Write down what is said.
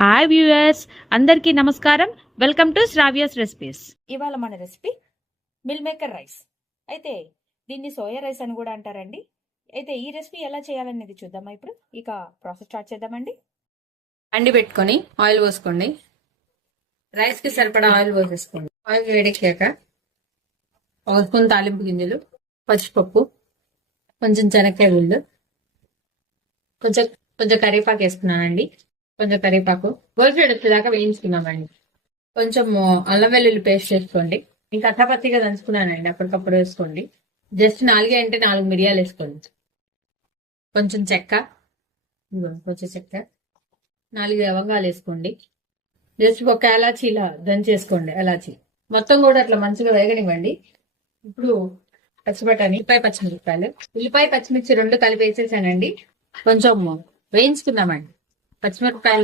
Hi viewers అందరికీ నమస్కారం. Welcome to Sravya's recipes ఇవాళ మన రెసిపీ మిల్ మేకర్ రైస్ అయితే దీన్ని సోయా రైస్ అని కూడా అంటారండి. అయితే ఈ రెసిపీ ఎలా చేయాలనేది చూద్దామా ఇప్పుడు? ఇక ప్రాసెస్ స్టార్ట్ చేద్దామండి. అండి పెట్టుకొని ఆయిల్ పోసుకోండి. రైస్కి సరిపడా ఆయిల్ పోసేసుకోండి. ఆయిల్ వేడెక్కాక ఒక స్పూన్ తాలింపు గింజలు పచ్చిపప్పు కొంచెం శనక్కాయ గుళ్ళు కొంచెం కొంచెం కరివేపాకు వేసుకున్నానండి. కొంచెం కరివేపాకు గోల్ఫ్రెడ్ వచ్చేదాకా వేయించుకున్నామండి కొంచెం అల్లం వెల్లుల్లి పేస్ట్ వేసుకోండి. ఇంకా అట్టపత్తిగా దంచుకున్నానండి అప్పటికప్పుడు వేసుకోండి. జస్ట్ నాలుగే అంటే నాలుగు మిరియాలు వేసుకోండి. కొంచెం చెక్క. కొంచెం చెక్క. నాలుగు లవంగాలు వేసుకోండి. జస్ట్ ఒక ఎలాచి ఇలా దంచేసుకోండి ఎలాచి. మొత్తం కూడా అట్లా మంచిగా వేగనివ్వండి. ఇప్పుడు పచ్చిబటాని ఉల్లిపాయ పచ్చిమిరపకాయలు. ఉల్లిపాయ పచ్చిమిర్చి రెండు కలిపి వేసేసానండి. కొంచెం వేయించుకుందామండి. పచ్చిమిరపకాయలు